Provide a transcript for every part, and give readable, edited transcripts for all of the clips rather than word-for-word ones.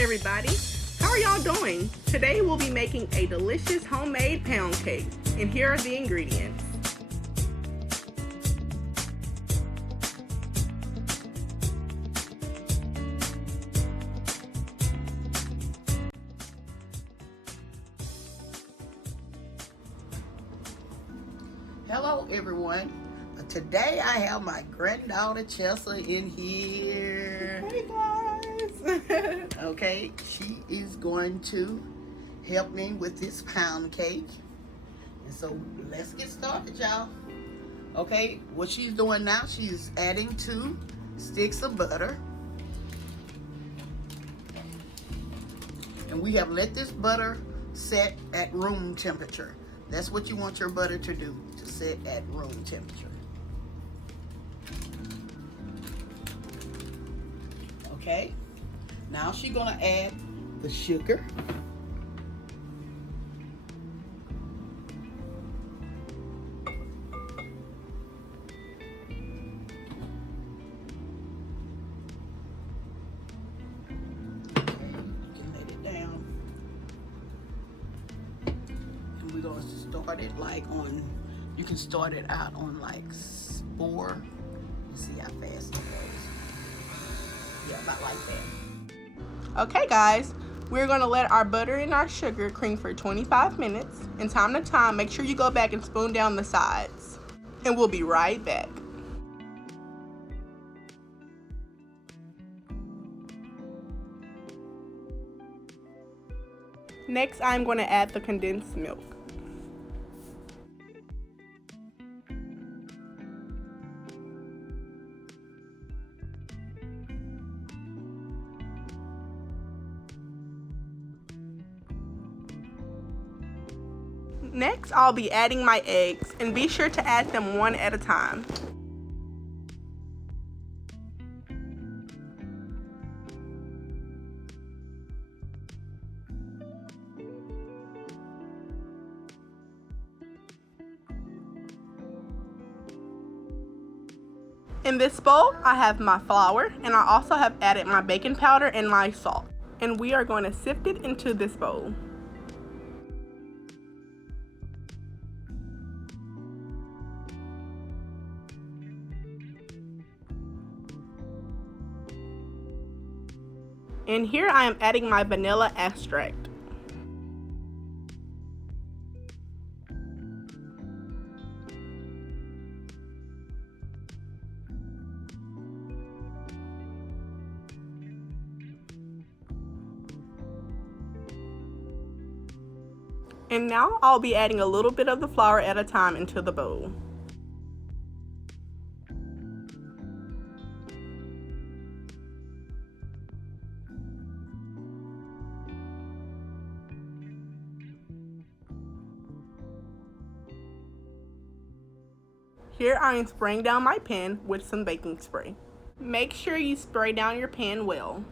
everybody, how are y'all doing? Today we'll be making a delicious homemade pound cake, and here are the ingredients. Hello everyone. Today I have my granddaughter Chelsea in here. Hey guys! Okay, she is going to help me with this pound cake. And so let's get started, y'all. Okay, what she's doing now, she's adding 2 sticks of butter. And we have let this butter set at room temperature. That's what you want your butter to do, to set at room temperature. Okay, now she's gonna add the sugar. Okay, you can let it down. And we're gonna start it like on, you can start it out on like 4. You see how fast it goes. Yeah, about like that. Okay guys, we're going to let our butter and our sugar cream for 25 minutes. And time to time, make sure you go back and spoon down the sides. And we'll be right back. Next, I'm going to add the condensed milk. Next, I'll be adding my eggs, and be sure to add them one at a time. In this bowl, I have my flour, and I also have added my baking powder and my salt. And we are going to sift it into this bowl. And here I am adding my vanilla extract. And now I'll be adding a little bit of the flour at a time into the bowl. Here I am spraying down my pan with some baking spray. Make sure you spray down your pan well.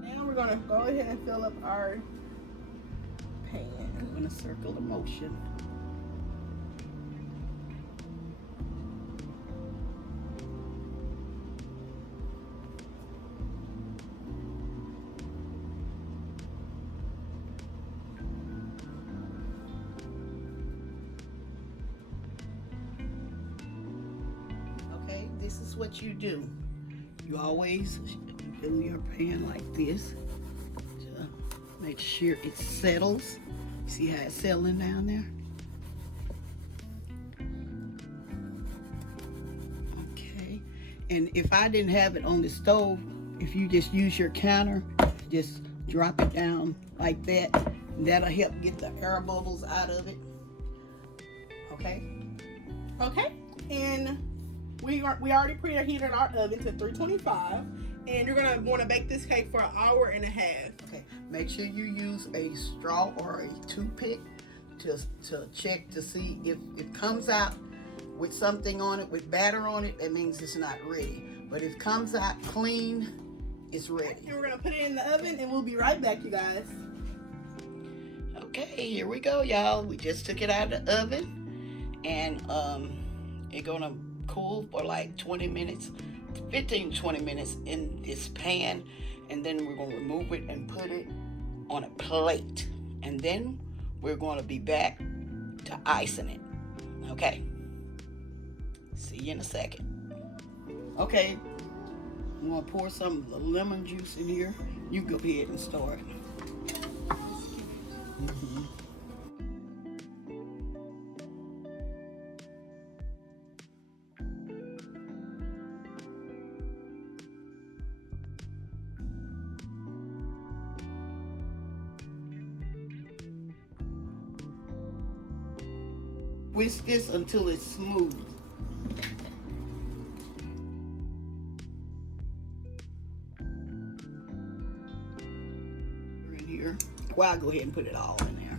Now we're going to go ahead and fill up our pan. I'm going to circle the motion. Okay, this is what you do. You always fill your pan like this to make sure it settles. See how it's settling down there? Okay, and if I didn't have it on the stove, if you just use your counter, just drop it down like that, that'll help get the air bubbles out of it. Okay? Okay, and we already preheated our oven to 325, and you're gonna want to bake this cake for 1.5 hours. Okay, make sure you use a straw or a toothpick to check to see if it comes out with something on it, with batter on it, that means it's not ready. But if it comes out clean, it's ready. And we're gonna put it in the oven and we'll be right back, you guys. Okay, here we go, y'all. We just took it out of the oven, and it's gonna cool for like 20 minutes, 15 to 20 minutes in this pan, and then we're gonna remove it and put it on a plate, and then we're gonna be back to icing it. Okay, see you in a second. Okay, I'm gonna pour some of the lemon juice in here. You go ahead and start. Whisk this until it's smooth. In here. Well, I'll go ahead and put it all in there.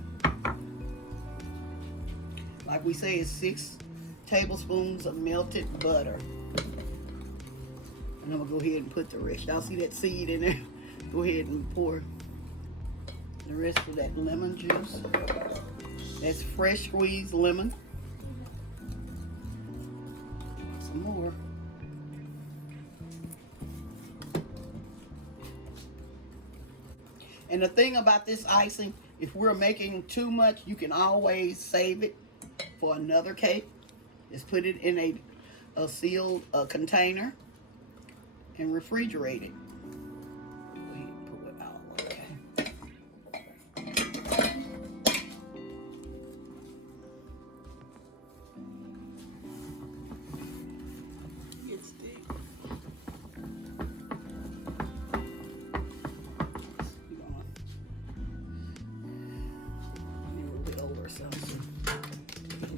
Like we say, it's 6 tablespoons of melted butter. And I'm gonna go ahead and put the rest. Y'all see that seed in there? Go ahead and pour the rest of that lemon juice. That's fresh squeezed lemon. Some more. And the thing about this icing, if we're making too much, you can always save it for another cake. Just put it in a sealed container and refrigerate it. Go ahead and pull it out, okay? It's thick.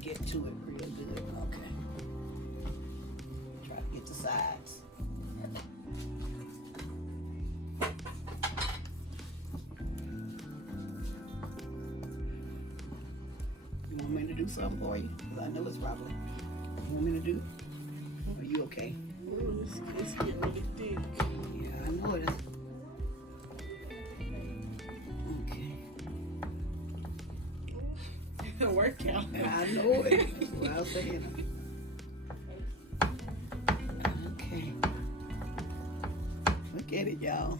Get to it real good. Okay. Try to get the sides. You want me to do something for you? 'Cause I know it's probably. You want me to do it? Are you okay? Ooh, it's getting really thick. Yeah, I know it is. A workout. I know it. That's what I was saying. Okay. Look at it, y'all.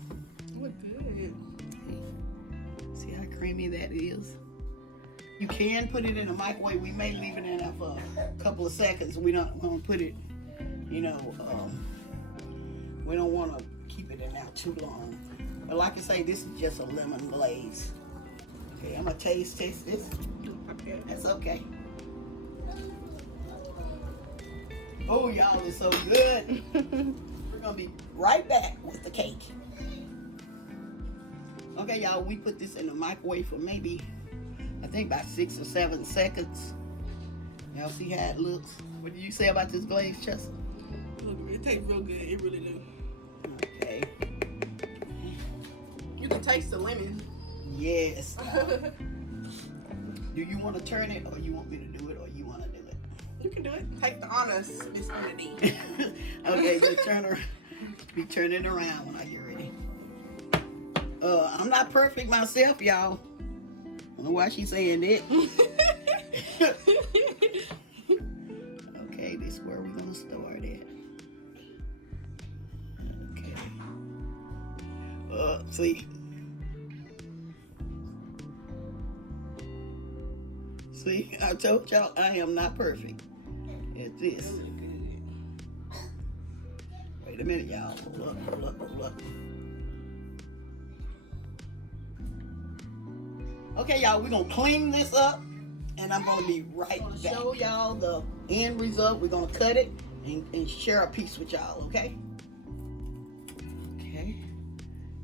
Look good. See how creamy that is? You can put it in a microwave. We may leave it in there for a couple of seconds. We don't want to put it, you know, we don't want to keep it in there too long. But like I say, this is just a lemon glaze. Okay, I'm going to taste this. Okay. That's okay. Oh, y'all, it's so good. We're going to be right back with the cake. Okay, y'all, we put this in the microwave for maybe, I think about 6 or 7 seconds. Y'all see how it looks? What did you say about this glaze, Chester? It tastes real good. It really do. Okay. You can taste the lemon. Yes. Do you want to turn it, or you want me to do it, or you want to do it? You can do it. Take the honors, msbrendadee. Okay, so turn around. Be turning around when I get ready. I'm not perfect myself, y'all. I don't know why she's saying that. Okay, this is where we're gonna start at. Okay. See. See, I told y'all I am not perfect at this. Wait a minute, y'all. Hold up. Okay, y'all, we're gonna clean this up, and I'm gonna be right back. Show y'all the end result. We're gonna cut it and share a piece with y'all, okay? Okay,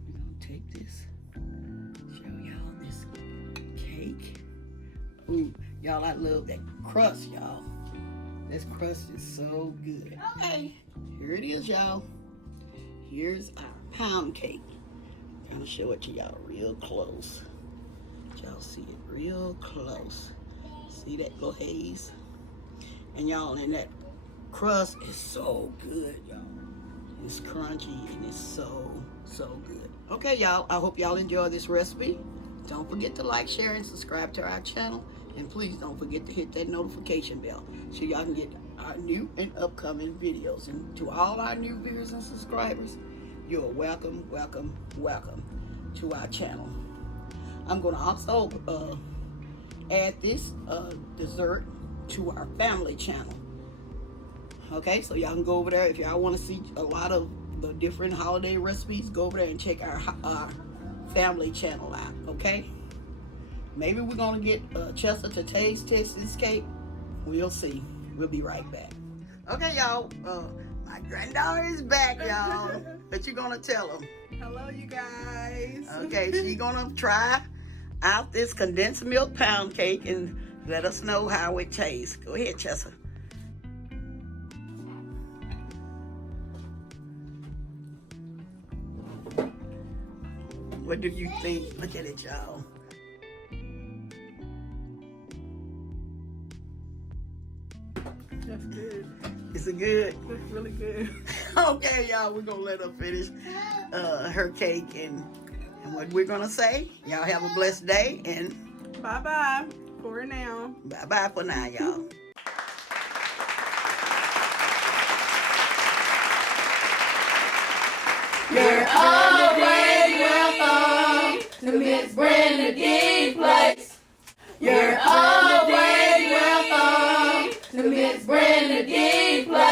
we're gonna take this, show y'all this cake. Ooh, y'all, I love that crust, y'all. This crust is so good. Okay, here it is, y'all. Here's our pound cake. I'm trying to show it to y'all real close. Y'all see it real close. See that little haze? And y'all, and that crust is so good, y'all. It's crunchy and it's so good. Okay, y'all, I hope y'all enjoy this recipe. Don't forget to like, share, and subscribe to our channel. And please don't forget to hit that notification bell so y'all can get our new and upcoming videos. And to all our new viewers and subscribers, you're welcome to our channel. I'm going to also add this dessert to our family channel. Okay, so y'all can go over there if y'all want to see a lot of the different holiday recipes. Go over there and check our family channel out. Okay, maybe we're gonna get Chester to test this cake. We'll see. We'll be right back. Okay, y'all, my granddaughter is back, y'all. But you're gonna tell them. Hello, you guys. Okay, she's gonna try out this condensed milk pound cake and let us know how it tastes. Go ahead, Chester. What do you think? Look at it, y'all. That's good. Is it good? That's really good. Okay, y'all, we're gonna let her finish her cake, and what we're gonna say, y'all have a blessed day, and Bye-bye for now. bye-bye for now, y'all. You're always welcome to msbrendadee place. You're always welcome to msbrendadee place.